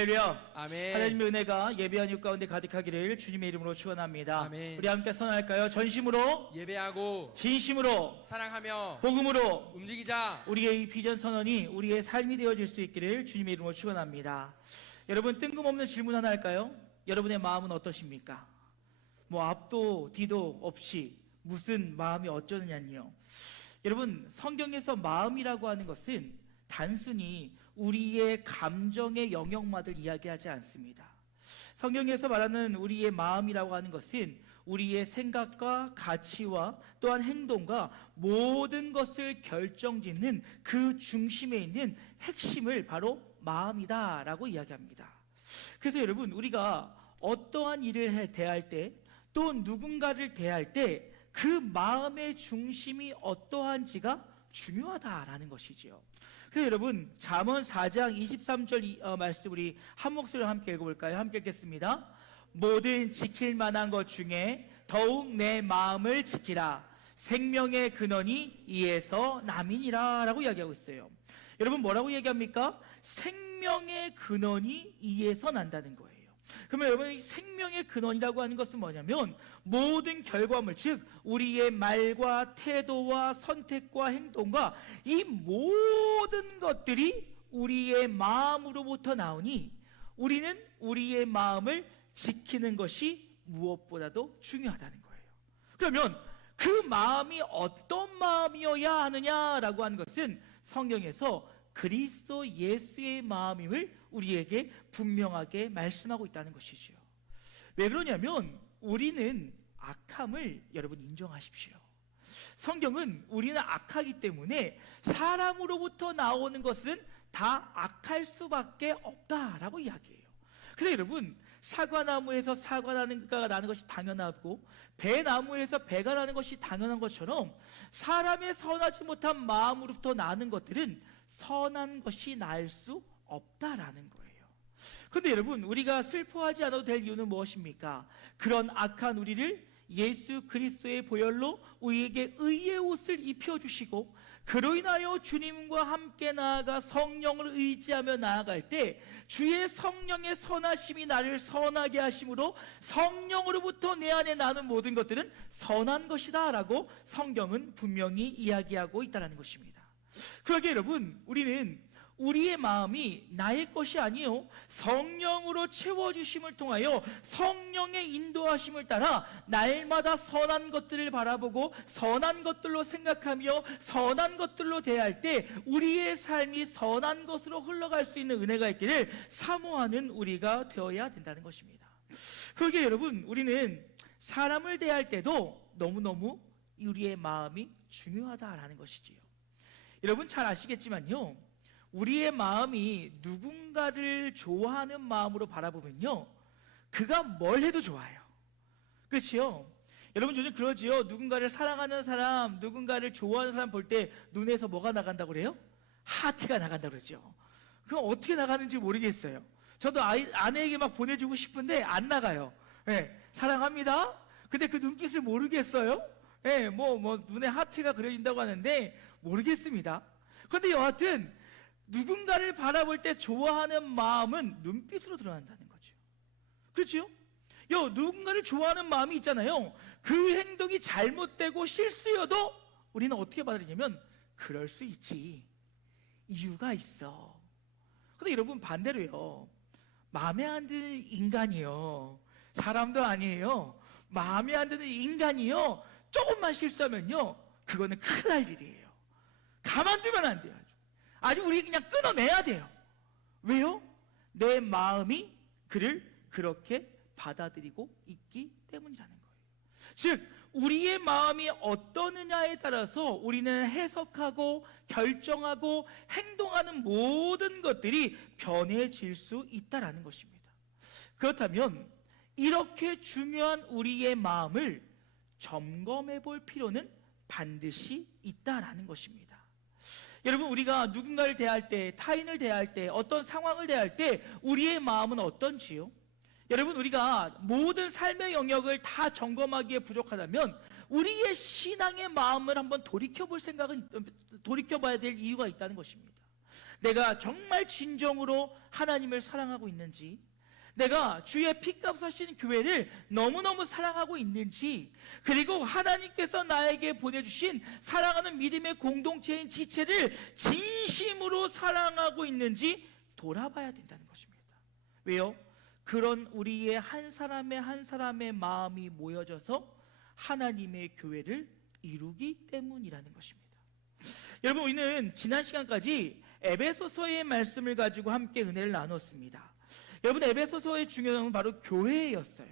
할렐루야. 아멘. 하나님의 은혜가 예배한 육 가운데 가득하기를 주님의 이름으로 축원합니다. 아멘. 우리 함께 선언할까요? 전심으로, 예배하고 진심으로, 사랑하며 복음으로 움직이자. 우리의 이 비전 선언이 우리의 삶이 되어질 수 있기를 주님의 이름으로 축원합니다. 여러분, 뜬금없는 질문 하나 할까요? 여러분의 마음은 어떠십니까? 뭐 앞도 뒤도 없이 무슨 마음이 어쩌느냐요. 여러분, 성경에서 마음이라고 하는 것은 단순히 우리의 감정의 영역만을 이야기하지 않습니다. 성경에서 말하는 우리의 마음이라고 하는 것은 우리의 생각과 가치와 또한 행동과 모든 것을 결정짓는 그 중심에 있는 핵심을 바로 마음이다 라고 이야기합니다. 그래서 여러분, 우리가 어떠한 일을 대할 때 또 누군가를 대할 때 그 마음의 중심이 어떠한지가 중요하다라는 것이지요. 그래서 여러분, 잠언 4장 23절 말씀 우리 한 목소리로 함께 읽어볼까요? 함께 읽겠습니다. 모든 지킬 만한 것 중에 더욱 내 마음을 지키라. 생명의 근원이 이에서 남이니라 라고 이야기하고 있어요. 여러분, 뭐라고 얘기합니까? 생명의 근원이 이에서 난다는 거예요. 그러면 여러분, 이 생명의 근원이라고 하는 것은 뭐냐면 모든 결과물, 즉 우리의 말과 태도와 선택과 행동과 이 모든 것들이 우리의 마음으로부터 나오니 우리는 우리의 마음을 지키는 것이 무엇보다도 중요하다는 거예요. 그러면 그 마음이 어떤 마음이어야 하느냐라고 하는 것은 성경에서 그리스도 예수의 마음임을 우리에게 분명하게 말씀하고 있다는 것이죠. 왜 그러냐면 우리는 악함을 여러분 인정하십시오. 성경은 우리는 악하기 때문에 사람으로부터 나오는 것은 다 악할 수밖에 없다라고 이야기해요. 그래서 여러분, 사과나무에서 사과가 나는 것이 당연하고 배나무에서 배가 나는 것이 당연한 것처럼 사람의 선하지 못한 마음으로부터 나는 것들은 선한 것이 날 수 없다라는 거예요. 그런데 여러분, 우리가 슬퍼하지 않아도 될 이유는 무엇입니까? 그런 악한 우리를 예수 그리스도의 보혈로 우리에게 의의 옷을 입혀주시고 그로 인하여 주님과 함께 나아가 성령을 의지하며 나아갈 때 주의 성령의 선하심이 나를 선하게 하심으로 성령으로부터 내 안에 나는 모든 것들은 선한 것이다 라고 성경은 분명히 이야기하고 있다는 것입니다. 그러기에 여러분, 우리는 우리의 마음이 나의 것이 아니요 성령으로 채워주심을 통하여 성령의 인도하심을 따라 날마다 선한 것들을 바라보고 선한 것들로 생각하며 선한 것들로 대할 때 우리의 삶이 선한 것으로 흘러갈 수 있는 은혜가 있기를 사모하는 우리가 되어야 된다는 것입니다. 그러기에 여러분, 우리는 사람을 대할 때도 너무너무 우리의 마음이 중요하다라는 것이지요. 여러분 잘 아시겠지만요, 우리의 마음이 누군가를 좋아하는 마음으로 바라보면요, 그가 뭘 해도 좋아요. 그렇지요? 여러분 요즘 그러지요. 누군가를 사랑하는 사람, 누군가를 좋아하는 사람 볼 때 눈에서 뭐가 나간다고 그래요? 하트가 나간다고 그러죠. 그럼 어떻게 나가는지 모르겠어요. 저도 아내에게 막 보내주고 싶은데 안 나가요. 네, 사랑합니다. 근데 그 눈빛을 모르겠어요. 네, 눈에 하트가 그려진다고 하는데 모르겠습니다. 그런데 여하튼 누군가를 바라볼 때 좋아하는 마음은 눈빛으로 드러난다는 거죠. 그렇죠? 누군가를 좋아하는 마음이 있잖아요. 그 행동이 잘못되고 실수여도 우리는 어떻게 받아들이냐면 그럴 수 있지, 이유가 있어. 근데 여러분 반대로요, 마음에 안 드는 인간이요, 사람도 아니에요, 마음에 안 드는 인간이요, 조금만 실수하면요 그거는 큰일 날 일이에요. 가만두면 안 돼요. 아주 우리 그냥 끊어내야 돼요. 왜요? 내 마음이 그를 그렇게 받아들이고 있기 때문이라는 거예요. 즉 우리의 마음이 어떠느냐에 따라서 우리는 해석하고 결정하고 행동하는 모든 것들이 변해질 수 있다는 것입니다. 그렇다면 이렇게 중요한 우리의 마음을 점검해 볼 필요는 반드시 있다라는 것입니다. 여러분, 우리가 누군가를 대할 때, 타인을 대할 때, 어떤 상황을 대할 때 우리의 마음은 어떤지요? 여러분, 우리가 모든 삶의 영역을 다 점검하기에 부족하다면 우리의 신앙의 마음을 한번 돌이켜봐야 될 이유가 있다는 것입니다. 내가 정말 진정으로 하나님을 사랑하고 있는지, 내가 주의 피값 하신 교회를 너무너무 사랑하고 있는지, 그리고 하나님께서 나에게 보내주신 사랑하는 믿음의 공동체인 지체를 진심으로 사랑하고 있는지 돌아봐야 된다는 것입니다. 왜요? 그런 우리의 한 사람의 한 사람의 마음이 모여져서 하나님의 교회를 이루기 때문이라는 것입니다. 여러분, 우리는 지난 시간까지 에베소서의 말씀을 가지고 함께 은혜를 나눴습니다. 여러분, 에베소서의 중요한 바로 교회였어요.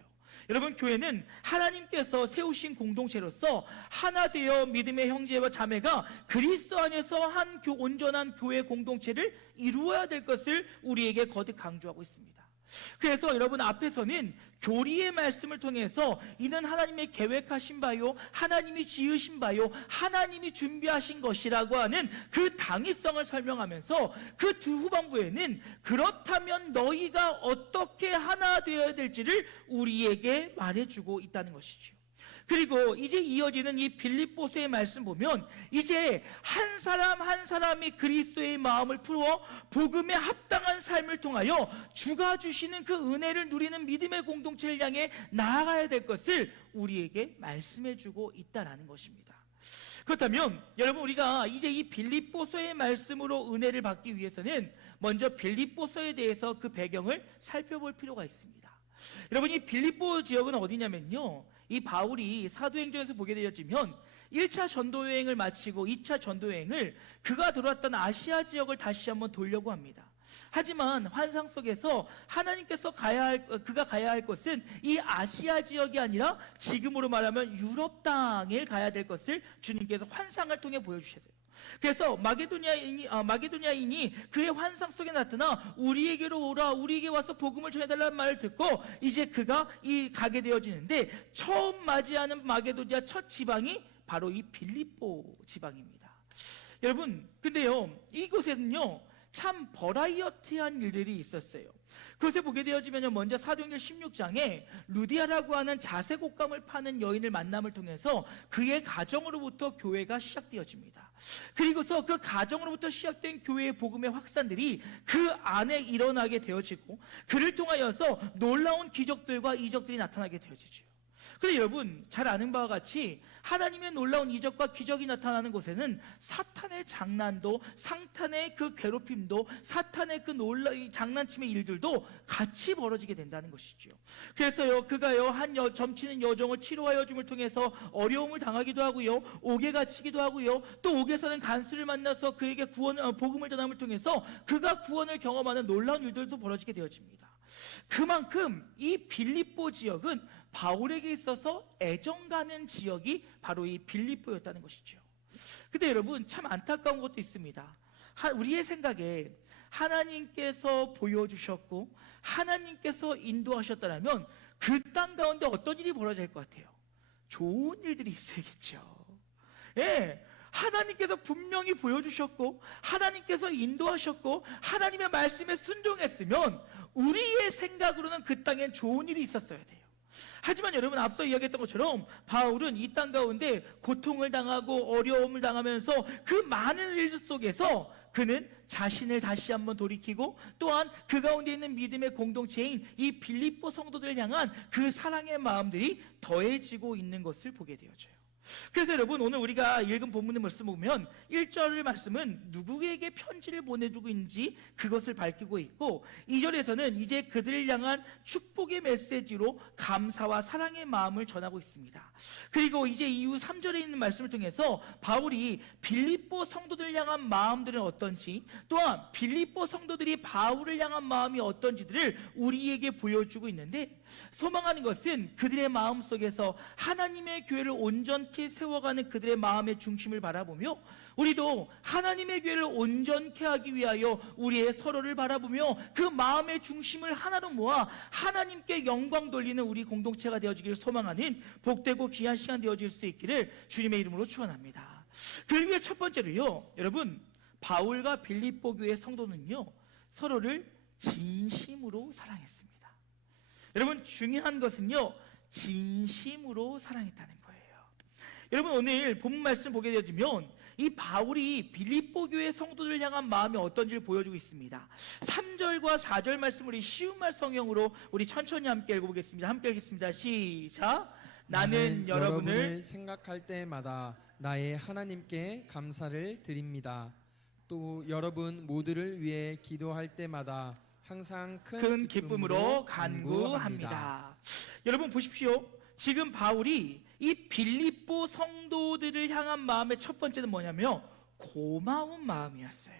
여러분, 교회는 하나님께서 세우신 공동체로서 하나 되어 믿음의 형제와 자매가 그리스도 안에서 한 온전한 교회 공동체를 이루어야 될 것을 우리에게 거듭 강조하고 있습니다. 그래서 여러분, 앞에서는 교리의 말씀을 통해서 이는 하나님의 계획하신 바요, 하나님이 지으신 바요, 하나님이 준비하신 것이라고 하는 그 당위성을 설명하면서 그 두 후반부에는 그렇다면 너희가 어떻게 하나 되어야 될지를 우리에게 말해주고 있다는 것이죠. 그리고 이제 이어지는 이 빌립보서의 말씀 보면 이제 한 사람 한 사람이 그리스도의 마음을 풀어 복음에 합당한 삶을 통하여 주가 주시는 그 은혜를 누리는 믿음의 공동체를 향해 나아가야 될 것을 우리에게 말씀해주고 있다는 것입니다. 그렇다면 여러분, 우리가 이제 이 빌립보서의 말씀으로 은혜를 받기 위해서는 먼저 빌립보서에 대해서 그 배경을 살펴볼 필요가 있습니다. 여러분, 이 빌립보 지역은 어디냐면요, 이 바울이 사도행전에서 보게 되었지만 1차 전도여행을 마치고 2차 전도여행을 그가 들어왔던 아시아 지역을 다시 한번 돌려고 합니다. 하지만 환상 속에서 하나님께서 그가 가야 할 곳은 이 아시아 지역이 아니라 지금으로 말하면 유럽 땅에 가야 될 것을 주님께서 환상을 통해 보여주셨어요. 그래서 마게도냐인이 그의 환상 속에 나타나 우리에게로 오라, 우리에게 와서 복음을 전해달라는 말을 듣고 이제 그가 가게 되어지는데, 처음 맞이하는 마게도냐 첫 지방이 바로 이 빌립보 지방입니다. 여러분, 근데요, 이곳에는요 참 버라이어티한 일들이 있었어요. 그것을 보게 되어지면 먼저 사도행전 16장에 루디아라고 하는 자색 옷감을 파는 여인을 만남을 통해서 그의 가정으로부터 교회가 시작되어집니다. 그리고서 그 가정으로부터 시작된 교회의 복음의 확산들이 그 안에 일어나게 되어지고, 그를 통하여서 놀라운 기적들과 이적들이 나타나게 되어지죠. 그런데 여러분, 잘 아는 바와 같이 하나님의 놀라운 이적과 기적이 나타나는 곳에는 사탄의 장난도, 사탄의 그 괴롭힘도, 사탄의 그 장난침의 일들도 같이 벌어지게 된다는 것이죠. 그래서요, 그가요 한 점치는 여종을 치료하여 줌을 통해서 어려움을 당하기도 하고요, 옥에 갇히기도 하고요, 또 옥에서는 간수를 만나서 그에게 복음을 전함을 통해서 그가 구원을 경험하는 놀라운 일들도 벌어지게 되어집니다. 그만큼 이 빌립보 지역은 바울에게 있어서 애정 가는 지역이 바로 이 빌립보였다는 것이죠. 근데 여러분, 참 안타까운 것도 있습니다. 우리의 생각에 하나님께서 보여주셨고 하나님께서 인도하셨다면 그 땅 가운데 어떤 일이 벌어질 것 같아요? 좋은 일들이 있어야겠죠. 예, 하나님께서 분명히 보여주셨고 하나님께서 인도하셨고 하나님의 말씀에 순종했으면 우리의 생각으로는 그 땅엔 좋은 일이 있었어야 돼요. 하지만 여러분, 앞서 이야기했던 것처럼 바울은 이 땅 가운데 고통을 당하고 어려움을 당하면서 그 많은 일 속에서 그는 자신을 다시 한번 돌이키고, 또한 그 가운데 있는 믿음의 공동체인 이 빌립보 성도들을 향한 그 사랑의 마음들이 더해지고 있는 것을 보게 되어져요. 그래서 여러분, 오늘 우리가 읽은 본문의 말씀 보면 1절 말씀은 누구에게 편지를 보내주고 있는지 그것을 밝히고 있고, 2절에서는 이제 그들을 향한 축복의 메시지로 감사와 사랑의 마음을 전하고 있습니다. 그리고 이제 이후 3절에 있는 말씀을 통해서 바울이 빌립보 성도들을 향한 마음들은 어떤지, 또한 빌립보 성도들이 바울을 향한 마음이 어떤지들을 우리에게 보여주고 있는데, 소망하는 것은 그들의 마음 속에서 하나님의 교회를 온전히 세워가는 그들의 마음의 중심을 바라보며, 우리도 하나님의 교회를 온전케 하기 위하여 우리의 서로를 바라보며 그 마음의 중심을 하나로 모아 하나님께 영광 돌리는 우리 공동체가 되어지기를 소망하는 복되고 귀한 시간 되어질 수 있기를 주님의 이름으로 축원합니다. 그를 위해 첫 번째로요, 여러분, 바울과 빌립보 교회 성도는요 서로를 진심으로 사랑했습니다. 여러분, 중요한 것은요 진심으로 사랑했다는 거예요. 여러분, 오늘 본문 말씀 보게 되어지면 이 바울이 빌립보 교회 성도들을 향한 마음이 어떤지를 보여주고 있습니다. 3절과 4절 말씀 우리 쉬운 말 성경으로 우리 천천히 함께 읽어보겠습니다. 함께 읽겠습니다. 시작. 나는 여러분을 생각할 때마다 나의 하나님께 감사를 드립니다. 또 여러분 모두를 위해 기도할 때마다 항상 큰 기쁨으로 간구합니다. 여러분 보십시오. 지금 바울이 이 빌립보 성도들을 향한 마음의 첫 번째는 뭐냐면 고마운 마음이었어요.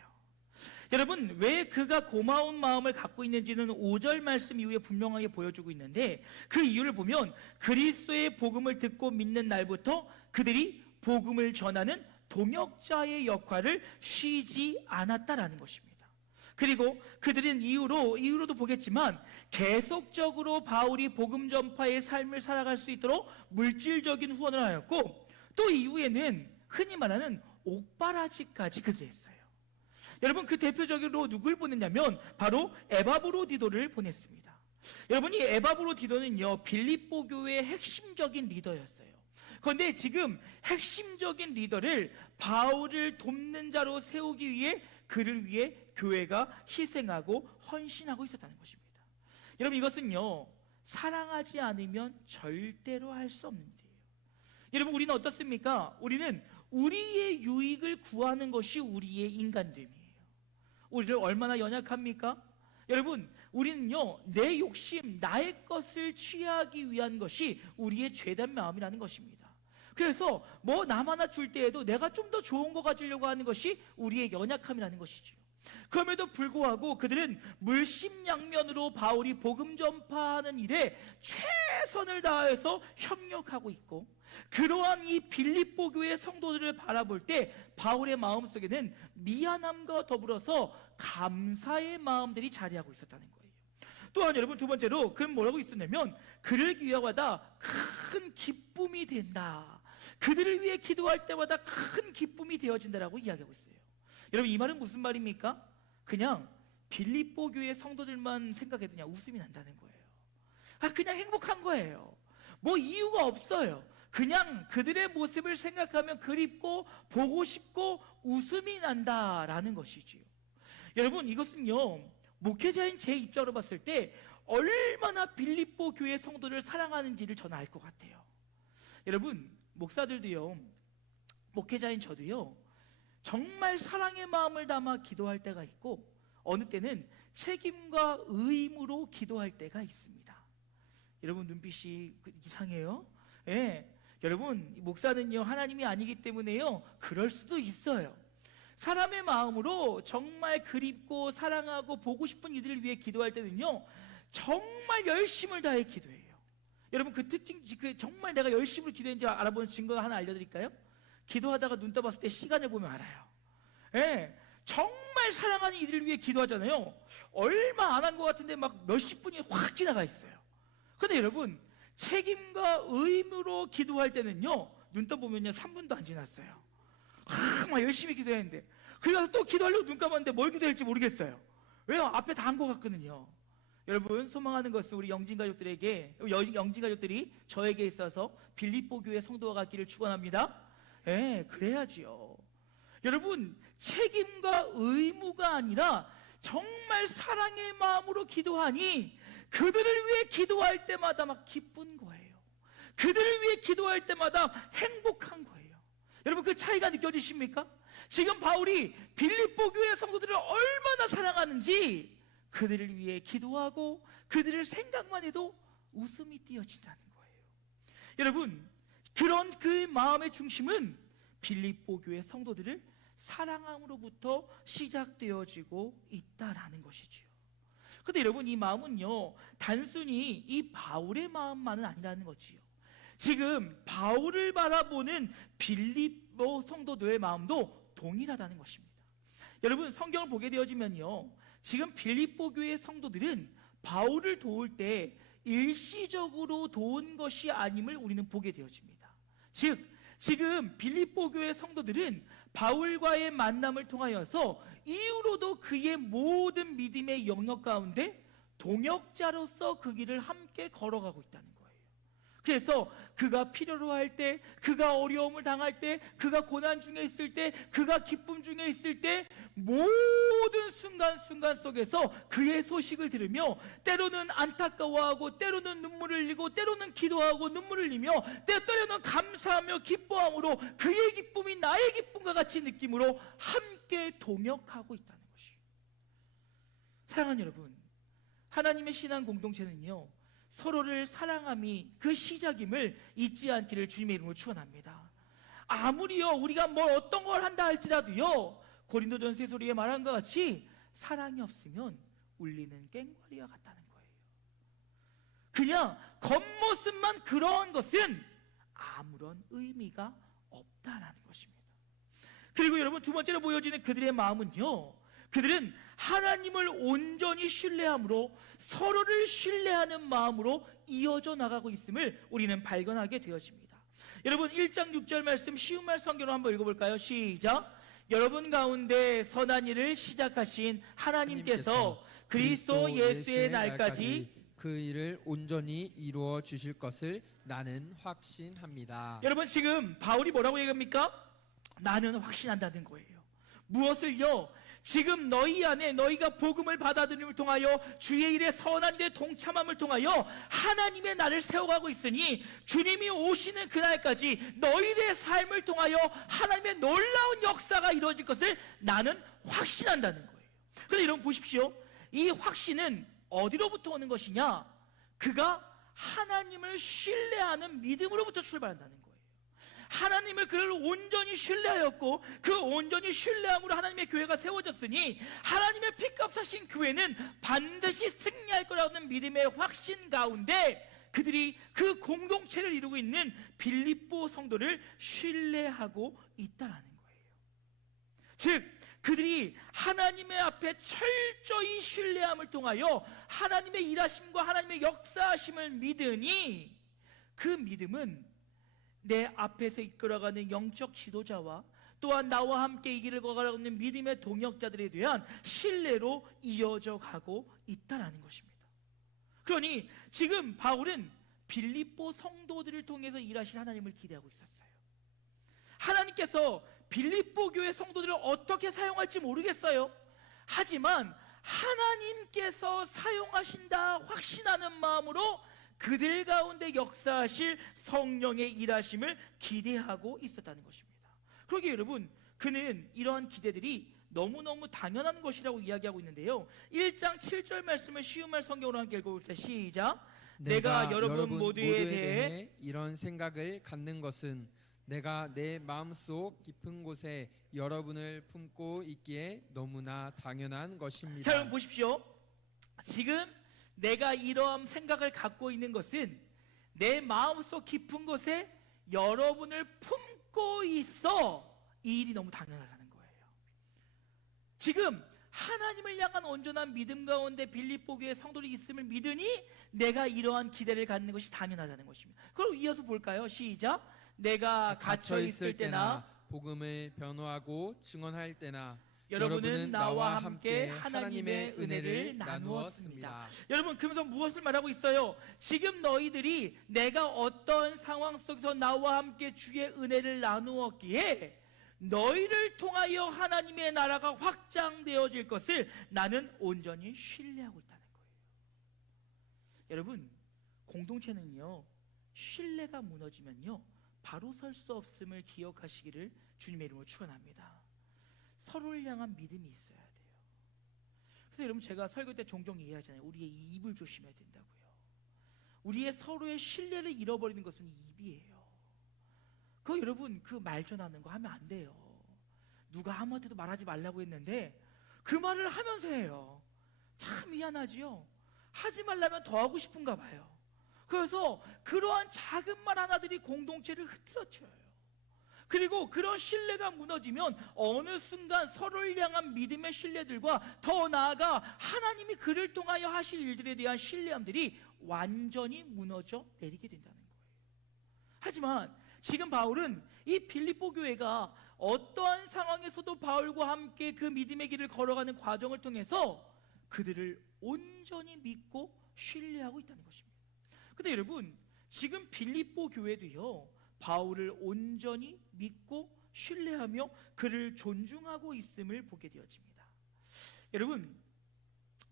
여러분 왜 그가 고마운 마음을 갖고 있는지는 5절 말씀 이후에 분명하게 보여주고 있는데, 그 이유를 보면 그리스도의 복음을 듣고 믿는 날부터 그들이 복음을 전하는 동역자의 역할을 쉬지 않았다라는 것입니다. 그리고 그들은 이후로도 보겠지만 계속적으로 바울이 복음 전파의 삶을 살아갈 수 있도록 물질적인 후원을 하였고, 또 이후에는 흔히 말하는 옥바라지까지 그들이 했어요. 여러분 그 대표적으로 누굴 보냈냐면 바로 에바브로디도를 보냈습니다. 여러분 이 에바브로디도는요 빌립보 교회의 핵심적인 리더였어요. 그런데 지금 핵심적인 리더를 바울을 돕는 자로 세우기 위해 그를 위해 교회가 희생하고 헌신하고 있었다는 것입니다. 여러분 이것은요 사랑하지 않으면 절대로 할 수 없는 일이에요. 여러분 우리는 어떻습니까? 우리는 우리의 유익을 구하는 것이 우리의 인간됨이에요. 우리를 얼마나 연약합니까? 여러분 우리는요 내 욕심 나의 것을 취하기 위한 것이 우리의 죄된 마음이라는 것입니다. 그래서 뭐 남 하나 줄 때에도 내가 좀 더 좋은 거 가지려고 하는 것이 우리의 연약함이라는 것이죠. 그럼에도 불구하고 그들은 물심양면으로 바울이 복음 전파하는 일에 최선을 다해서 협력하고 있고, 그러한 이 빌립보 교회 성도들을 바라볼 때 바울의 마음속에는 미안함과 더불어서 감사의 마음들이 자리하고 있었다는 거예요. 또한 여러분 두 번째로 그는 뭐라고 있었냐면 그를 기억하다 큰 기쁨이 된다. 그들을 위해 기도할 때마다 큰 기쁨이 되어진다라고 이야기하고 있어요. 여러분 이 말은 무슨 말입니까? 그냥 빌립보 교회 성도들만 생각해도 그냥 웃음이 난다는 거예요. 그냥 행복한 거예요. 뭐 이유가 없어요. 그냥 그들의 모습을 생각하면 그립고 보고 싶고 웃음이 난다라는 것이지요. 여러분 이것은요 목회자인 제 입장으로 봤을 때 얼마나 빌립보 교회 성도를 사랑하는지를 저는 알 것 같아요. 여러분 목사들도요 목회자인 저도요 정말 사랑의 마음을 담아 기도할 때가 있고 어느 때는 책임과 의무로 기도할 때가 있습니다. 여러분 눈빛이 이상해요? 예. 여러분 목사는요 하나님이 아니기 때문에요 그럴 수도 있어요. 사람의 마음으로 정말 그립고 사랑하고 보고 싶은 이들을 위해 기도할 때는요 정말 열심을 다해 기도해요. 여러분 그 특징, 정말 내가 열심으로 기도했는지 알아보는 증거 하나 알려드릴까요? 기도하다가 눈 떠봤을 때 시간을 보면 알아요. 예, 정말 사랑하는 이들을 위해 기도하잖아요. 얼마 안 한 것 같은데 막 몇십 분이 확 지나가 있어요. 근데 여러분 책임과 의무로 기도할 때는요 눈 떠보면요 3분도 안 지났어요. 막 열심히 기도했는데 그래서 또 기도하려고 눈 감았는데 뭘 기도할지 모르겠어요. 왜요? 앞에 다 한 것 같거든요. 여러분 소망하는 것은 우리 영진 가족들이 저에게 있어서 빌립보 교회 성도가 갖기를 축원합니다. 예, 그래야지요. 여러분 책임과 의무가 아니라 정말 사랑의 마음으로 기도하니 그들을 위해 기도할 때마다 막 기쁜 거예요. 그들을 위해 기도할 때마다 행복한 거예요. 여러분 그 차이가 느껴지십니까? 지금 바울이 빌립보 교회 성도들을 얼마나 사랑하는지 그들을 위해 기도하고 그들을 생각만 해도 웃음이 띄어진다는 거예요. 여러분 그런 그 마음의 중심은 빌립보 교회 성도들을 사랑함으로부터 시작되어지고 있다라는 것이지요. 그런데 여러분 이 마음은요 단순히 이 바울의 마음만은 아니라는 거지요. 지금 바울을 바라보는 빌립보 성도들의 마음도 동일하다는 것입니다. 여러분 성경을 보게 되어지면요 지금 빌립보 교회 성도들은 바울을 도울 때 일시적으로 도운 것이 아님을 우리는 보게 되어집니다. 즉 지금 빌립보 교회 성도들은 바울과의 만남을 통하여서 이후로도 그의 모든 믿음의 영역 가운데 동역자로서 그 길을 함께 걸어가고 있다는 거예요. 그래서 그가 필요로 할 때, 그가 어려움을 당할 때, 그가 고난 중에 있을 때, 그가 기쁨 중에 있을 때 모든 순간순간 속에서 그의 소식을 들으며 때로는 안타까워하고 때로는 눈물을 흘리고 때로는 기도하고 눈물을 흘리며 때로는 감사하며 기뻐함으로 그의 기쁨이 나의 기쁨과 같이 느낌으로 함께 동역하고 있다는 것이. 사랑하는 여러분, 하나님의 신앙 공동체는요, 서로를 사랑함이 그 시작임을 잊지 않기를 주님의 이름으로 축원합니다. 아무리요 우리가 뭘 어떤 걸 한다 할지라도요, 고린도전서 소리에 말한 것 같이 사랑이 없으면 울리는 꽹과리와 같다는 거예요. 그냥 겉모습만 그런 것은 아무런 의미가 없다라는 것입니다. 그리고 여러분, 두 번째로 보여지는 그들의 마음은요, 그들은 하나님을 온전히 신뢰함으로 서로를 신뢰하는 마음으로 이어져 나가고 있음을 우리는 발견하게 되어집니다. 여러분, 1장 6절 말씀 쉬운 말 성경으로 한번 읽어볼까요? 시작. 여러분 가운데 선한 일을 시작하신 하나님께서 그리스도 예수의 날까지 그 일을 온전히 이루어 주실 것을 나는 확신합니다. 여러분, 지금 바울이 뭐라고 얘기합니까? 나는 확신한다는 거예요. 무엇을요? 지금 너희 안에 너희가 복음을 받아들임을 통하여 주의 일에 선한 일에 동참함을 통하여 하나님의 나를 세워가고 있으니 주님이 오시는 그날까지 너희의 삶을 통하여 하나님의 놀라운 역사가 이루어질 것을 나는 확신한다는 거예요. 그런데 여러분 보십시오. 이 확신은 어디로부터 오는 것이냐? 그가 하나님을 신뢰하는 믿음으로부터 출발한다는 거예요. 하나님을 그를 온전히 신뢰하였고 그 온전히 신뢰함으로 하나님의 교회가 세워졌으니 하나님의 피값 사신 교회는 반드시 승리할 거라는 믿음의 확신 가운데 그들이 그 공동체를 이루고 있는 빌립보 성도를 신뢰하고 있다라는 거예요. 즉 그들이 하나님의 앞에 철저히 신뢰함을 통하여 하나님의 일하심과 하나님의 역사하심을 믿으니 그 믿음은 내 앞에서 이끌어가는 영적 지도자와 또한 나와 함께 이 길을 걸어가는 믿음의 동역자들에 대한 신뢰로 이어져 가고 있다는 것입니다. 그러니 지금 바울은 빌립보 성도들을 통해서 일하실 하나님을 기대하고 있었어요. 하나님께서 빌립보 교회 성도들을 어떻게 사용할지 모르겠어요. 하지만 하나님께서 사용하신다 확신하는 마음으로 그들 가운데 역사하실 성령의 일하심을 기대하고 있었다는 것입니다. 그러기에 여러분, 그는 이러한 기대들이 너무너무 당연한 것이라고 이야기하고 있는데요, 1장 7절 말씀을 쉬운 말 성경으로 함께 읽어봅시다. 시작. 내가 여러분 모두에 대해 이런 생각을 갖는 것은 내가 내 마음속 깊은 곳에 여러분을 품고 있기에 너무나 당연한 것입니다. 자, 여러분 보십시오. 지금 내가 이러한 생각을 갖고 있는 것은 내 마음속 깊은 곳에 여러분을 품고 있어 이 일이 너무 당연하다는 거예요. 지금 하나님을 향한 온전한 믿음 가운데 빌립보 교회 성도들이 있음을 믿으니 내가 이러한 기대를 갖는 것이 당연하다는 것입니다. 그럼 이어서 볼까요? 시작. 내가 갇혀 있을 때나 복음을 변호하고 증언할 때나 여러분은 나와 함께 하나님의 은혜를 나누었습니다. 여러분, 그러면서 무엇을 말하고 있어요? 지금 너희들이 내가 어떤 상황 속에서 나와 함께 주의 은혜를 나누었기에 너희를 통하여 하나님의 나라가 확장되어질 것을 나는 온전히 신뢰하고 있다는 거예요. 여러분, 공동체는요, 신뢰가 무너지면요 바로 설 수 없음을 기억하시기를 주님의 이름으로 축원합니다. 서로를 향한 믿음이 있어야 돼요. 그래서 여러분, 제가 설교 때 종종 이야기하잖아요. 우리의 입을 조심해야 된다고요. 우리의 서로의 신뢰를 잃어버리는 것은 입이에요. 그거 여러분, 그 말 전하는 거 하면 안 돼요. 누가 아무한테도 말하지 말라고 했는데 그 말을 하면서 해요. 참 미안하지요. 하지 말라면 더 하고 싶은가 봐요. 그래서 그러한 작은 말 하나들이 공동체를 흐트러뜨려요. 그리고 그런 신뢰가 무너지면 어느 순간 서로를 향한 믿음의 신뢰들과 더 나아가 하나님이 그를 통하여 하실 일들에 대한 신뢰함들이 완전히 무너져 내리게 된다는 거예요. 하지만 지금 바울은 이 빌립보 교회가 어떠한 상황에서도 바울과 함께 그 믿음의 길을 걸어가는 과정을 통해서 그들을 온전히 믿고 신뢰하고 있다는 것입니다. 근데 여러분, 지금 빌립보 교회도요, 바울을 온전히 믿고 신뢰하며 그를 존중하고 있음을 보게 되어집니다. 여러분,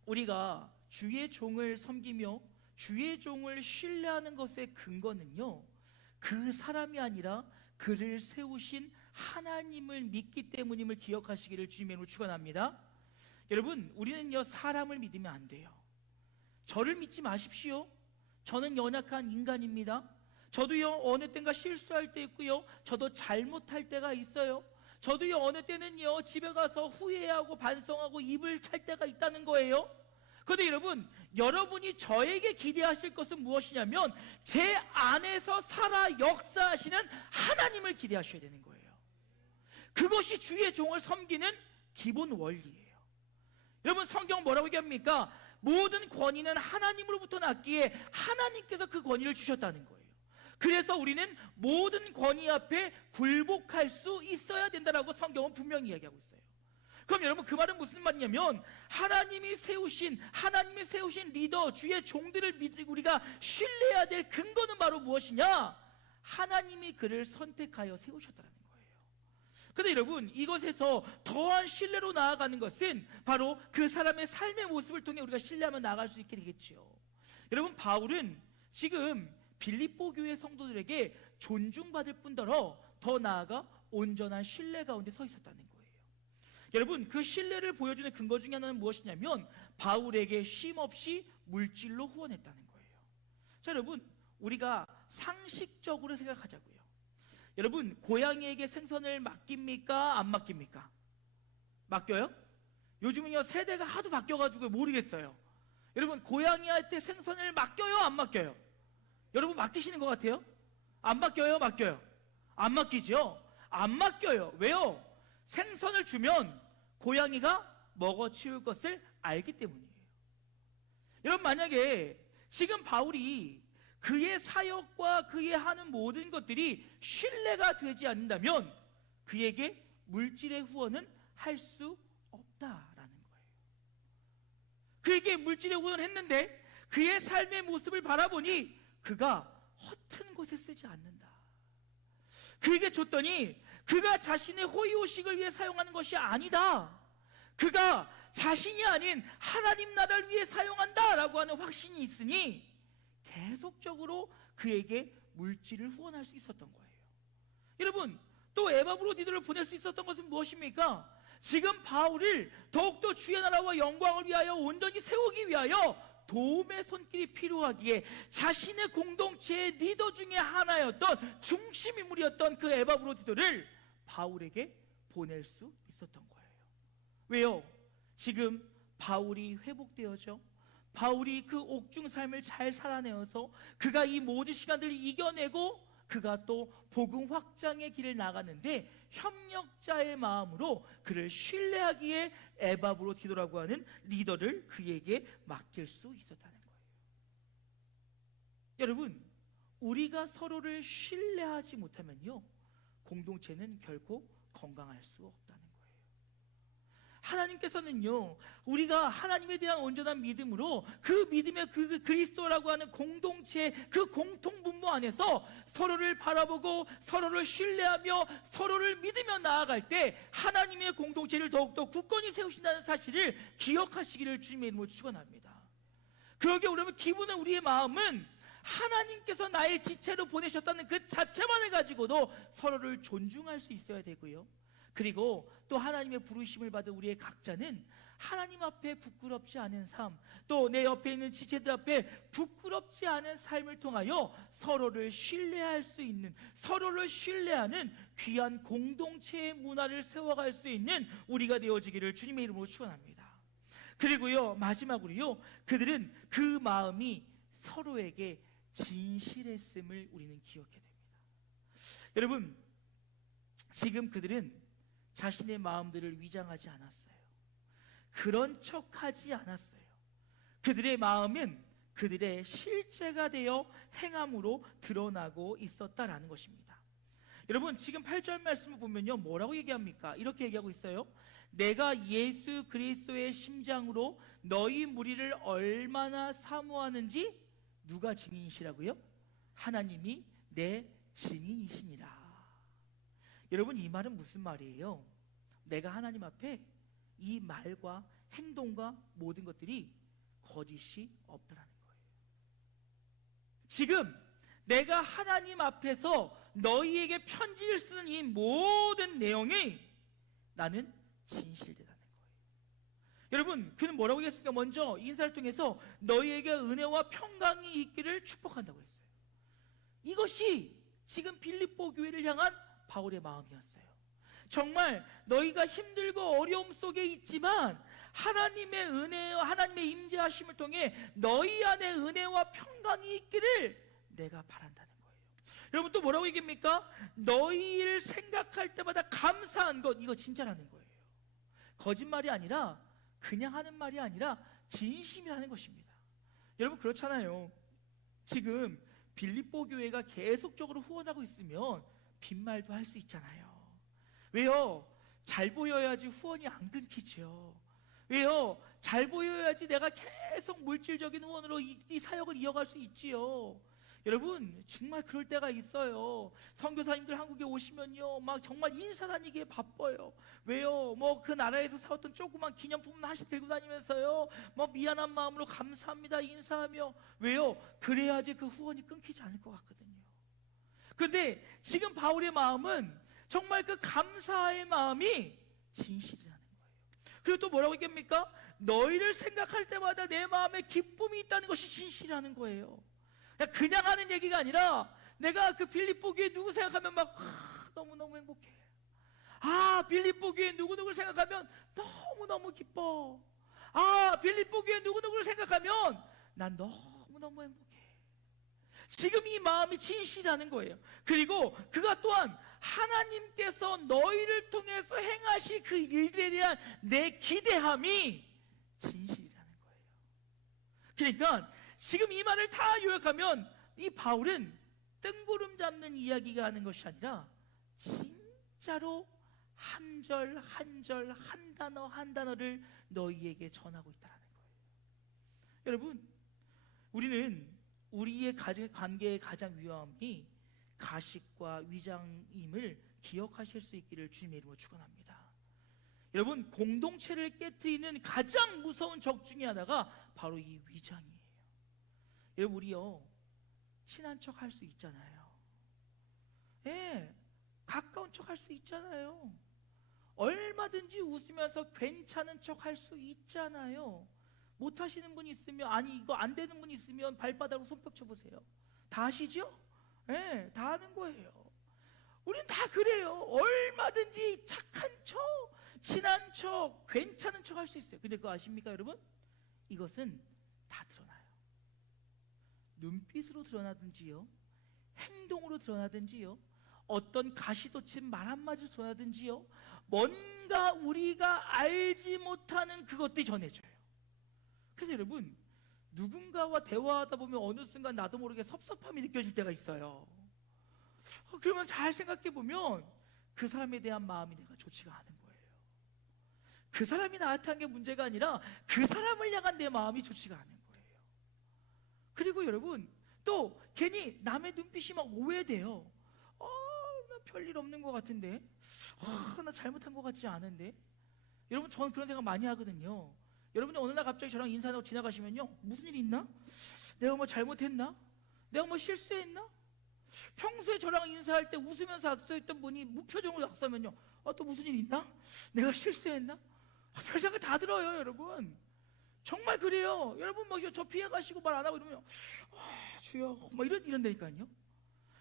우리가 주의 종을 섬기며 주의 종을 신뢰하는 것의 근거는요, 그 사람이 아니라 그를 세우신 하나님을 믿기 때문임을 기억하시기를 주님의 이름으로 축원합니다. 여러분, 우리는요, 사람을 믿으면 안 돼요. 저를 믿지 마십시오. 저는 연약한 인간입니다. 저도요, 어느 때인가 실수할 때 있고요, 저도 잘못할 때가 있어요. 저도요, 어느 때는요, 집에 가서 후회하고 반성하고 입을 찰 때가 있다는 거예요. 그런데 여러분, 여러분이 저에게 기대하실 것은 무엇이냐면 제 안에서 살아 역사하시는 하나님을 기대하셔야 되는 거예요. 그것이 주의 종을 섬기는 기본 원리예요. 여러분, 성경 뭐라고 얘기합니까? 모든 권위는 하나님으로부터 났기에 하나님께서 그 권위를 주셨다는 거예요. 그래서 우리는 모든 권위 앞에 굴복할 수 있어야 된다라고 성경은 분명히 이야기하고 있어요. 그럼 여러분, 그 말은 무슨 말이냐면 하나님이 세우신 리더, 주의 종들을 우리가 신뢰해야 될 근거는 바로 무엇이냐? 하나님이 그를 선택하여 세우셨다는 거예요. 그런데 여러분, 이것에서 더한 신뢰로 나아가는 것은 바로 그 사람의 삶의 모습을 통해 우리가 신뢰하며 나아갈 수 있게 되겠지요. 여러분, 바울은 지금 빌립보 교회 성도들에게 존중받을 뿐더러 더 나아가 온전한 신뢰 가운데 서 있었다는 거예요. 여러분, 그 신뢰를 보여주는 근거 중에 하나는 무엇이냐면 바울에게 쉼없이 물질로 후원했다는 거예요. 자, 여러분, 우리가 상식적으로 생각하자고요. 여러분, 고양이에게 생선을 맡깁니까? 안 맡깁니까? 맡겨요? 요즘은요, 세대가 하도 바뀌어가지고 모르겠어요. 여러분, 고양이한테 생선을 맡겨요? 안 맡겨요? 여러분, 맡기시는 것 같아요? 안 맡겨요? 맡겨요? 안 맡기죠? 안 맡겨요. 왜요? 생선을 주면 고양이가 먹어치울 것을 알기 때문이에요. 여러분, 만약에 지금 바울이 그의 사역과 그의 하는 모든 것들이 신뢰가 되지 않는다면 그에게 물질의 후원은 할 수 없다라는 거예요. 그에게 물질의 후원을 했는데 그의 삶의 모습을 바라보니 그가 허튼 곳에 쓰지 않는다. 그에게 줬더니 그가 자신의 호의호식을 위해 사용하는 것이 아니다. 그가 자신이 아닌 하나님 나라를 위해 사용한다라고 하는 확신이 있으니 계속적으로 그에게 물질을 후원할 수 있었던 거예요. 여러분, 또 에바브로디도를 보낼 수 있었던 것은 무엇입니까? 지금 바울을 더욱더 주의 나라와 영광을 위하여 온전히 세우기 위하여 도움의 손길이 필요하기에 자신의 공동체의 리더 중에 하나였던 중심 인물이었던 그 에바브로디도를 바울에게 보낼 수 있었던 거예요. 왜요? 지금 바울이 회복되어져 바울이 그 옥중 삶을 잘 살아내어서 그가 이 모든 시간들을 이겨내고 그가 또 복음 확장의 길을 나가는데 협력자의 마음으로 그를 신뢰하기에 에바브로디도라고 하는 리더를 그에게 맡길 수 있었다는 거예요. 여러분, 우리가 서로를 신뢰하지 못하면요, 공동체는 결코 건강할 수 없다는 거예요. 하나님께서는요, 우리가 하나님에 대한 온전한 믿음으로 그 믿음의 그 그리스도라고 하는 공동체, 그 공통분모 안에서 서로를 바라보고 서로를 신뢰하며 서로를 믿으며 나아갈 때 하나님의 공동체를 더욱더 굳건히 세우신다는 사실을 기억하시기를 주님의 이름으로 축원합니다. 그러기에 기분은 우리의 마음은 하나님께서 나의 지체로 보내셨다는 그 자체만을 가지고도 서로를 존중할 수 있어야 되고요, 그리고 또 하나님의 부르심을 받은 우리의 각자는 하나님 앞에 부끄럽지 않은 삶, 또 내 옆에 있는 지체들 앞에 부끄럽지 않은 삶을 통하여 서로를 신뢰할 수 있는, 서로를 신뢰하는 귀한 공동체의 문화를 세워갈 수 있는 우리가 되어지기를 주님의 이름으로 축원합니다. 그리고요, 마지막으로요, 그들은 그 마음이 서로에게 진실했음을 우리는 기억해야 됩니다. 여러분, 지금 그들은 자신의 마음들을 위장하지 않았어요. 그런 척하지 않았어요. 그들의 마음은 그들의 실제가 되어 행함으로 드러나고 있었다라는 것입니다. 여러분, 지금 8절 말씀을 보면요, 뭐라고 얘기합니까? 이렇게 얘기하고 있어요. 내가 예수 그리스도의 심장으로 너희 무리를 얼마나 사모하는지 누가 증인이시라고요? 하나님이 내 증인이시니라. 여러분, 이 말은 무슨 말이에요? 내가 하나님 앞에 이 말과 행동과 모든 것들이 거짓이 없다라는 거예요. 지금 내가 하나님 앞에서 너희에게 편지를 쓰는 이 모든 내용이 나는 진실되다는 거예요. 여러분, 그는 뭐라고 했습니까? 먼저 인사를 통해서 너희에게 은혜와 평강이 있기를 축복한다고 했어요. 이것이 지금 빌립보 교회를 향한 바울의 마음이었어요. 정말 너희가 힘들고 어려움 속에 있지만 하나님의 은혜와 하나님의 임재하심을 통해 너희 안에 은혜와 평강이 있기를 내가 바란다는 거예요. 여러분, 또 뭐라고 얘기합니까? 너희를 생각할 때마다 감사한 것, 이거 진짜라는 거예요. 거짓말이 아니라, 그냥 하는 말이 아니라 진심이라는 것입니다. 여러분, 그렇잖아요. 지금 빌립보 교회가 계속적으로 후원하고 있으면 빈말도 할 수 있잖아요. 왜요? 잘 보여야지 후원이 안 끊기죠. 왜요? 잘 보여야지 내가 계속 물질적인 후원으로 이 사역을 이어갈 수 있지요. 여러분, 정말 그럴 때가 있어요. 선교사님들 한국에 오시면요, 막 정말 인사 다니기에 바빠요. 왜요? 뭐 그 나라에서 사왔던 조그만 기념품 하나씩 들고 다니면서요, 뭐 미안한 마음으로 감사합니다 인사하며. 왜요? 그래야지 그 후원이 끊기지 않을 것 같거든요. 그런데 지금 바울의 마음은 정말 그 감사의 마음이 진실이라는 거예요. 그리고 또 뭐라고 얘기합니까? 너희를 생각할 때마다 내 마음에 기쁨이 있다는 것이 진실이라는 거예요. 그냥 하는 얘기가 아니라, 내가 그 빌립보 교회 누구 생각하면 막 너무너무 행복해. 빌립보 교회 누구누구를 생각하면 너무너무 기뻐. 빌립보 교회 누구누구를 생각하면 난 너무너무 행복해. 지금 이 마음이 진실이라는 거예요. 그리고 그가 또한 하나님께서 너희를 통해서 행하실 그 일들에 대한 내 기대함이 진실이라는 거예요. 그러니까 지금 이 말을 다 요약하면 이 바울은 뜬구름 잡는 이야기가 하는 것이 아니라 진짜로 한 절 한 절, 한 단어 한 단어를 너희에게 전하고 있다는 거예요. 여러분, 우리는 우리의 관계의 가장 위험이 가식과 위장임을 기억하실 수 있기를 주님의 이름으로 축원합니다. 여러분, 공동체를 깨트리는 가장 무서운 적 중에 하나가 바로 이 위장이에요. 여러분, 우리요, 친한 척 할 수 있잖아요. 가까운 척 할 수 있잖아요. 얼마든지 웃으면서 괜찮은 척 할 수 있잖아요. 못 하시는 분이 있으면, 이거 안 되는 분이 있으면 발바닥으로 손뼉 쳐보세요. 다 아시죠? 다 하는 거예요. 우린 다 그래요. 얼마든지 착한 척, 친한 척, 괜찮은 척 할 수 있어요. 근데 그거 아십니까, 여러분? 이것은 다 드러나요. 눈빛으로 드러나든지요, 행동으로 드러나든지요, 어떤 가시돋친 말 한마디로 드러나든지요, 뭔가 우리가 알지 못하는 그것들이 전해져요. 그래서 여러분, 누군가와 대화하다 보면 어느 순간 나도 모르게 섭섭함이 느껴질 때가 있어요. 그러면 잘 생각해 보면 그 사람에 대한 마음이 내가 좋지가 않은 거예요. 그 사람이 나한테 한 게 문제가 아니라 그 사람을 향한 내 마음이 좋지가 않은 거예요. 그리고 여러분, 또 괜히 남의 눈빛이 막 오해돼요. 나 별일 없는 것 같은데, 나 잘못한 것 같지 않은데. 여러분, 저는 그런 생각 많이 하거든요. 여러분이 어느 날 갑자기 저랑 인사하고 지나가시면요, 무슨 일 있나? 내가 뭐 잘못했나? 내가 뭐 실수했나? 평소에 저랑 인사할 때 웃으면서 악수했던 분이 무표정으로 악수하면요, 또 무슨 일 있나? 내가 실수했나? 별 생각 다 들어요, 여러분. 정말 그래요. 여러분 막 저 피해 가시고 말 안 하고 이러면 주여 막 이런다니까요.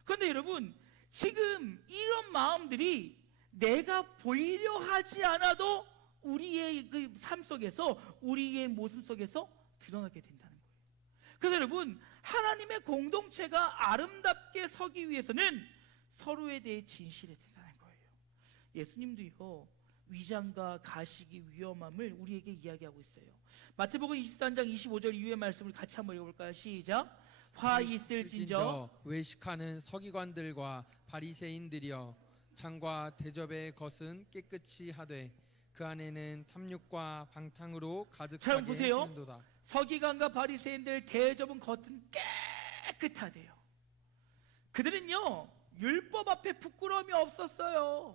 그런데 여러분, 지금 이런 마음들이 내가 보이려 하지 않아도 우리의 그 삶 속에서, 우리의 모습 속에서 드러나게 된다는 거예요. 그래서 여러분, 하나님의 공동체가 아름답게 서기 위해서는 서로에 대해 진실해야 된다는 거예요. 예수님도요, 위장과 가식이 위험함을 우리에게 이야기하고 있어요. 마태복음 23장 25절 이후의 말씀을 같이 한번 읽어볼까요? 시작. 화 있을진저 외식하는 서기관들과 바리새인들이여, 창과 대접의 것은 깨끗이 하되 그 안에는 탐욕과 방탕으로 가득하게 보세요. 있는도다. 서기관과 바리새인들 대접은 겉은 깨끗하대요. 그들은요 율법 앞에 부끄러움이 없었어요.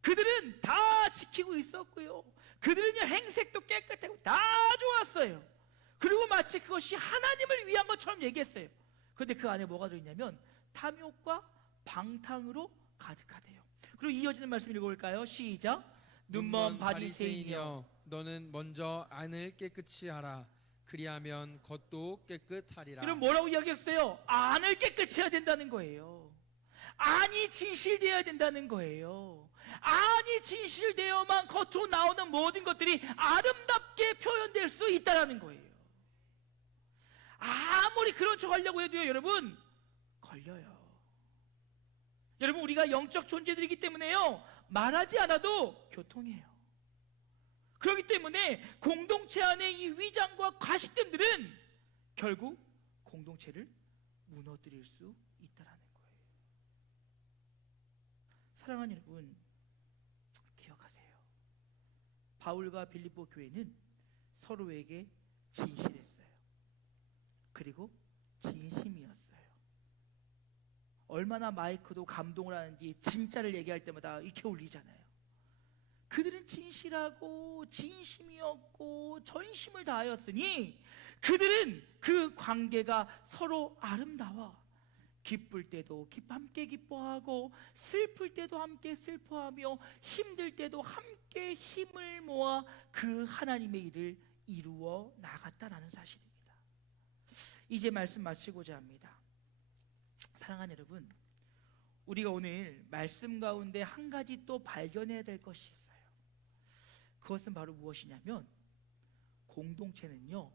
그들은 다 지키고 있었고요. 그들은요 행색도 깨끗하고 다 좋았어요. 그리고 마치 그것이 하나님을 위한 것처럼 얘기했어요. 그런데 그 안에 뭐가 들어있냐면 탐욕과 방탕으로 가득하대요. 그리고 이어지는 말씀 읽어볼까요? 시작. 눈먼 바리새인이여, 너는 먼저 안을 깨끗이 하라. 그리하면 겉도 깨끗하리라. 그럼 뭐라고 이야기했어요? 안을 깨끗이 해야 된다는 거예요. 안이 진실되어야 된다는 거예요. 안이 진실되어만 겉으로 나오는 모든 것들이 아름답게 표현될 수 있다는 거예요. 아무리 그런 척 하려고 해도요 여러분 걸려요. 여러분 우리가 영적 존재들이기 때문에요 말하지 않아도 교통해요. 그렇기 때문에 공동체 안에 이 위장과 과식됨들은 결국 공동체를 무너뜨릴 수 있다는 거예요. 사랑하는 여러분 기억하세요. 바울과 빌립보 교회는 서로에게 진실했어요. 그리고 진심이었어요. 얼마나 마이크도 감동을 하는지 진짜를 얘기할 때마다 이렇게 울리잖아요. 그들은 진실하고 진심이었고 전심을 다하였으니 그들은 그 관계가 서로 아름다워 기쁠 때도 함께 기뻐하고 슬플 때도 함께 슬퍼하며 힘들 때도 함께 힘을 모아 그 하나님의 일을 이루어 나갔다라는 사실입니다. 이제 말씀 마치고자 합니다. 사랑하는 여러분, 우리가 오늘 말씀 가운데 한 가지 또 발견해야 될 것이 있어요. 그것은 바로 무엇이냐면 공동체는요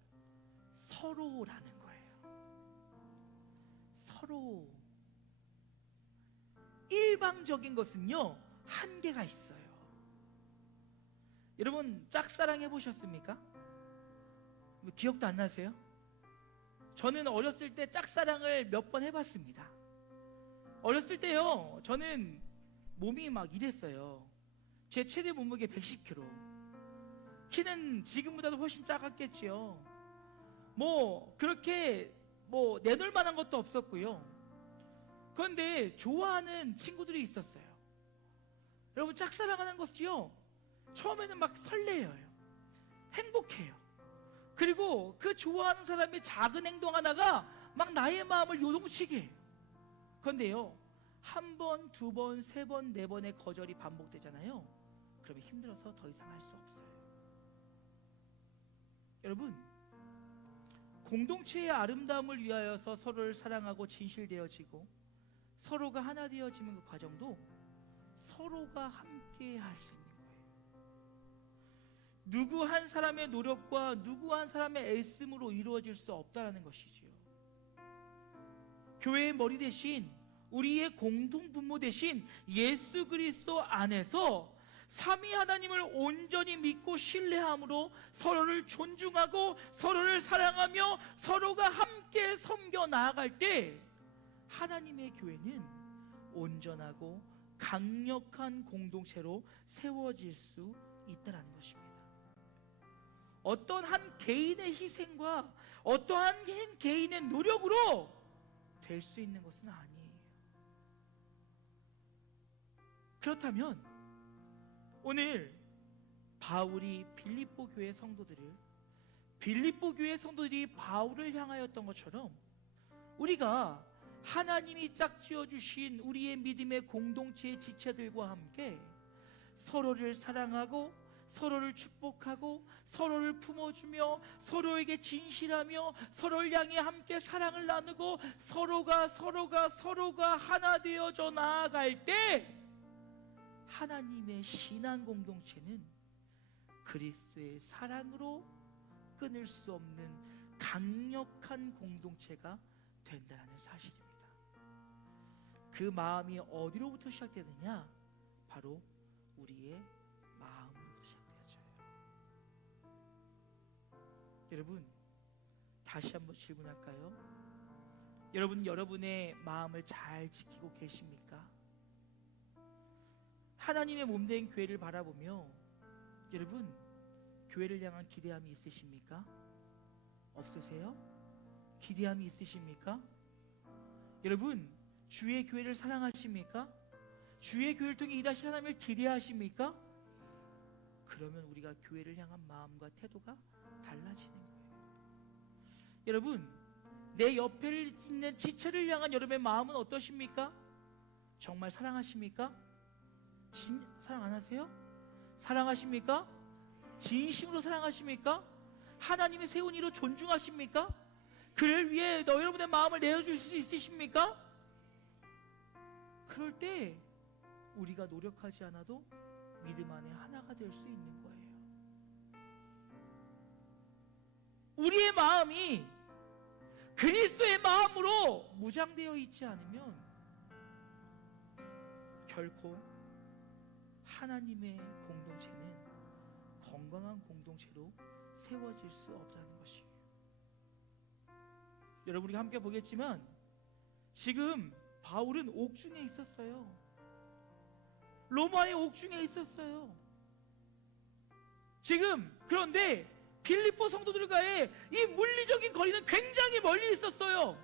서로라는 거예요. 서로. 일방적인 것은요 한계가 있어요. 여러분 짝사랑 해보셨습니까? 기억도 안 나세요? 저는 어렸을 때 짝사랑을 몇 번 해봤습니다. 어렸을 때요 저는 몸이 막 이랬어요. 제 최대 몸무게 110kg, 키는 지금보다도 훨씬 작았겠지요. 그렇게 내놓을 만한 것도 없었고요. 그런데 좋아하는 친구들이 있었어요. 여러분 짝사랑하는 것이요 처음에는 막 설레요. 행복해요. 그리고 그 좋아하는 사람의 작은 행동 하나가 막 나의 마음을 요동치게 해요. 그런데요 한 번, 두 번, 세 번, 네 번의 거절이 반복되잖아요. 그러면 힘들어서 더 이상 할 수 없어요. 여러분 공동체의 아름다움을 위하여서 서로를 사랑하고 진실되어지고 서로가 하나 되어지는 그 과정도 서로가 함께 할 수 있는 거예요. 누구 한 사람의 노력과 누구 한 사람의 애씀으로 이루어질 수 없다는 것이지요. 교회의 머리 대신 우리의 공동 분모 대신 예수 그리스도 안에서 삼위 하나님을 온전히 믿고 신뢰함으로 서로를 존중하고 서로를 사랑하며 서로가 함께 섬겨 나아갈 때 하나님의 교회는 온전하고 강력한 공동체로 세워질 수 있다는 것입니다. 어떤 한 개인의 희생과 어떠한 개인의 노력으로 될 수 있는 것은 아니에요. 그렇다면 오늘 바울이 빌립보 교회 성도들이 바울을 향하였던 것처럼 우리가 하나님이 짝지어 주신 우리의 믿음의 공동체의 지체들과 함께 서로를 사랑하고 서로를 축복하고 서로를 품어주며 서로에게 진실하며 서로를 향해 함께 사랑을 나누고 서로가 하나 되어져 나아갈 때 하나님의 신앙 공동체는 그리스도의 사랑으로 끊을 수 없는 강력한 공동체가 된다는 사실입니다. 그 마음이 어디로부터 시작되느냐? 바로 우리의 마음으로 시작되어져요. 여러분 다시 한번 질문할까요? 여러분의 마음을 잘 지키고 계십니까? 하나님의 몸된 교회를 바라보며 여러분 교회를 향한 기대함이 있으십니까? 없으세요? 기대함이 있으십니까? 여러분 주의 교회를 사랑하십니까? 주의 교회를 통해 일하실 하나님을 기대하십니까? 그러면 우리가 교회를 향한 마음과 태도가 달라지는 거예요. 여러분, 내 옆에 있는 지체를 향한 여러분의 마음은 어떠십니까? 정말 사랑하십니까? 사랑 안 하세요? 사랑하십니까? 진심으로 사랑하십니까? 하나님이 세운 이로 존중하십니까? 그를 위해 여러분의 마음을 내어줄 수 있으십니까? 그럴 때 우리가 노력하지 않아도 믿음 안에 하나가 될 수 있는 거예요. 우리의 마음이 그리스도의 마음으로 무장되어 있지 않으면 결코 하나님의 공동체는 건강한 공동체로 세워질 수 없다는 것이에요. 여러분, 우리가 함께 보겠지만 지금 바울은 옥중에 있었어요. 로마의 옥중에 있었어요. 지금 그런데 빌립보 성도들과의 이 물리적인 거리는 굉장히 멀리 있었어요.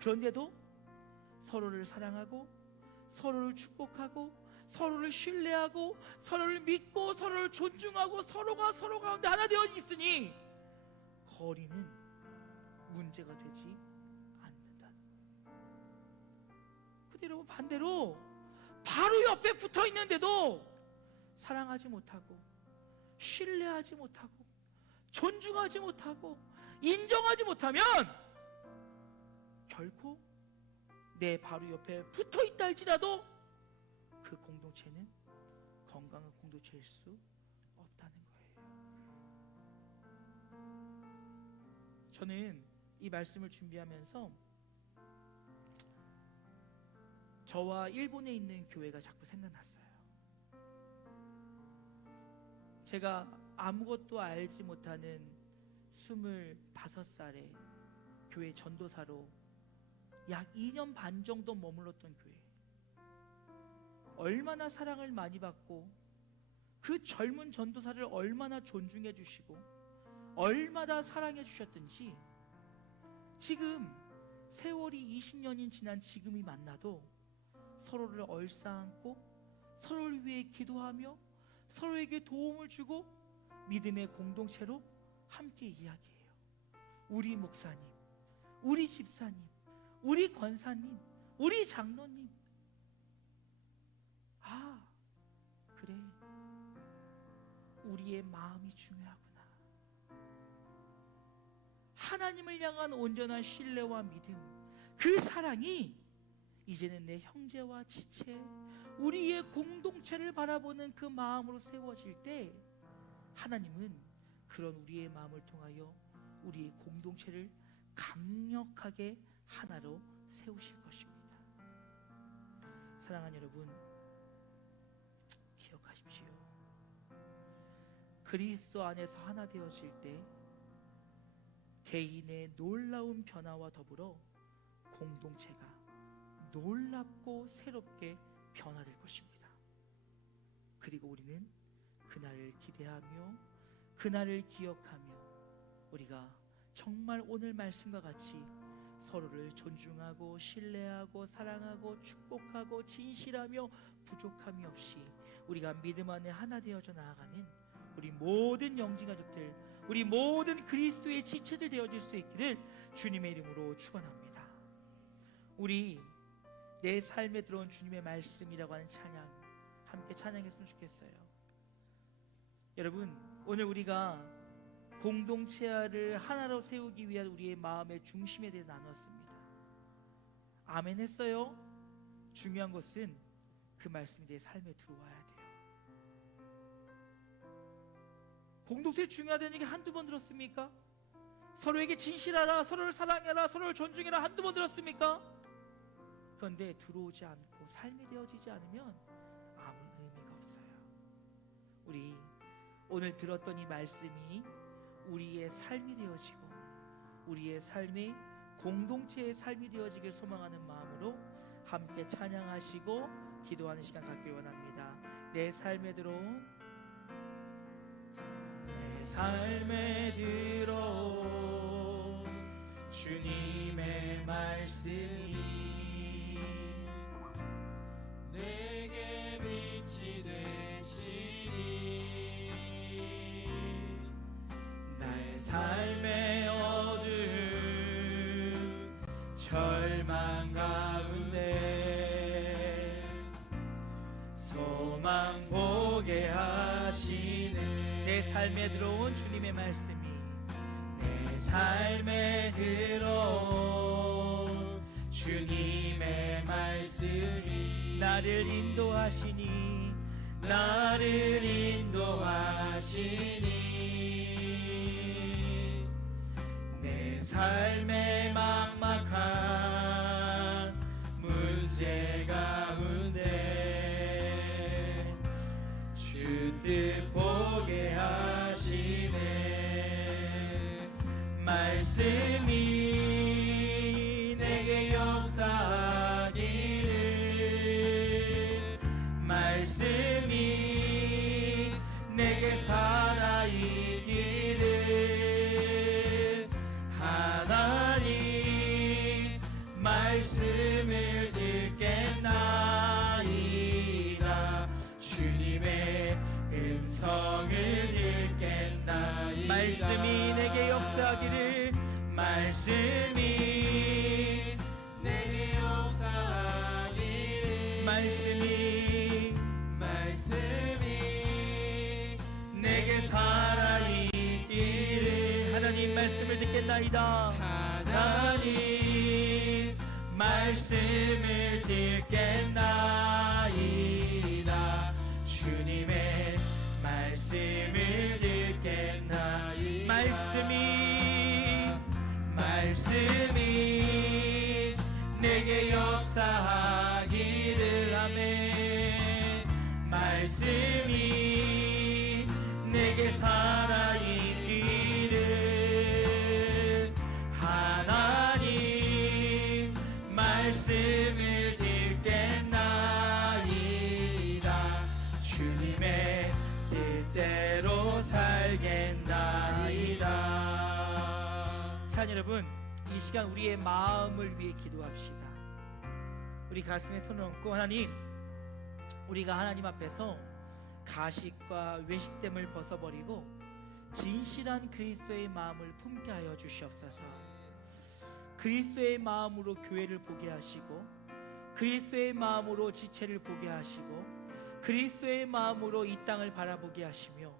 그런데도 서로를 사랑하고 서로를 축복하고 서로를 신뢰하고 서로를 믿고 서로를 존중하고 서로가 서로 가운데 하나 되어 있으니 거리는 문제가 되지 않는다는 거예요. 근데 여러분, 반대로 바로 옆에 붙어 있는데도 사랑하지 못하고 신뢰하지 못하고 존중하지 못하고 인정하지 못하면 결코 내 바로 옆에 붙어 있다 할지라도 그 공동체는 건강한 공동체일 수 없다는 거예요. 저는 이 말씀을 준비하면서 저와 일본에 있는 교회가 자꾸 생각났어요. 제가 아무것도 알지 못하는 25살에 교회 전도사로 약 2년 반 정도 머물렀던 교회, 얼마나 사랑을 많이 받고 그 젊은 전도사를 얼마나 존중해 주시고 얼마나 사랑해 주셨든지 지금 세월이 20년이 지난 지금이 만나도 서로를 얼싸안고 서로를 위해 기도하며 서로에게 도움을 주고 믿음의 공동체로 함께 이야기해요. 우리 목사님, 우리 집사님, 우리 권사님, 우리 장로님, 아, 그래, 우리의 마음이 중요하구나. 하나님을 향한 온전한 신뢰와 믿음, 그 사랑이 이제는 내 형제와 지체, 우리의 공동체를 바라보는 그 마음으로 세워질 때 하나님은 그런 우리의 마음을 통하여 우리의 공동체를 강력하게 하나로 세우실 것입니다. 사랑하는 여러분, 기억하십시오. 그리스도 안에서 하나 되어질 때 개인의 놀라운 변화와 더불어 공동체가 놀랍고 새롭게 변화될 것입니다. 그리고 우리는 그날을 기대하며 그날을 기억하며 우리가 정말 오늘 말씀과 같이 서로를 존중하고 신뢰하고 사랑하고 축복하고 진실하며 부족함이 없이 우리가 믿음 안에 하나 되어져 나아가는 우리 모든 영지가족들, 우리 모든 그리스도의 지체들 되어질 수 있기를 주님의 이름으로 축원합니다. 우리 내 삶에 들어온 주님의 말씀이라고 하는 찬양 함께 찬양했으면 좋겠어요. 여러분, 오늘 우리가 공동체를 하나로 세우기 위한 우리의 마음의 중심에 대해 나눴습니다. 아멘 했어요? 중요한 것은 그 말씀이 내 삶에 들어와야 돼요. 공동체 중요하다는 얘기 한두 번 들었습니까? 서로에게 진실하라, 서로를 사랑해라, 서로를 존중해라 한두 번 들었습니까? 그런데 들어오지 않고 삶이 되어지지 않으면 아무 의미가 없어요. 우리 오늘 들었던 이 말씀이 우리의 삶이 되어지고 우리의 삶이 공동체의 삶이 되어지길 소망하는 마음으로 함께 찬양하시고 기도하는 시간 갖길 원합니다. 내 삶에 들어온 주님의 말씀이 절망 가운데 소망 보게 하시는 내 삶에 들어온 주님의 말씀이 내 삶에 들어온 주님의 말씀이 나를 인도하시니 내 삶의 막막한 문제 가운데 주 뜻 보게 하시네 말씀이 내게 역사하기를 말씀이 내게 살아있기를 하나님 말씀을 듣겠나이다 주님의 음성을 듣겠나이다 말씀이 내게 역사하기를 말씀이 내게 역사하기를 말씀이 내게 살아있기를 하나님 말씀을 듣겠나이다 하나님 말씀을 듣겠나이다 주님의 말씀을 듣겠나이다 말씀이 내게 역사하기를 아멘 말씀이 내게 살아있기를 하나님 말씀을 듣겠나이다 주님의 뜻대로 살겠나이다 자 여러분 이 시간 우리의 마음을 위해 기도합시다 우리 가슴에 손을 얹고 하나님 우리가 하나님 앞에서 가식과 외식됨을 벗어버리고 진실한 그리스도의 마음을 품게 하여 주시옵소서 그리스도의 마음으로 교회를 보게 하시고 그리스도의 마음으로 지체를 보게 하시고 그리스도의 마음으로 이 땅을 바라보게 하시며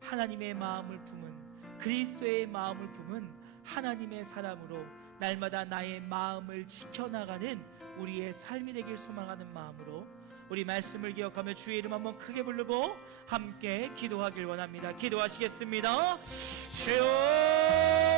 하나님의 마음을 품은 그리스도의 마음을 품은 하나님의 사람으로 날마다 나의 마음을 지켜나가는 우리의 삶이 되길 소망하는 마음으로 우리 말씀을 기억하며 주의 이름 한번 크게 부르고 함께 기도하길 원합니다. 기도하시겠습니다. 주여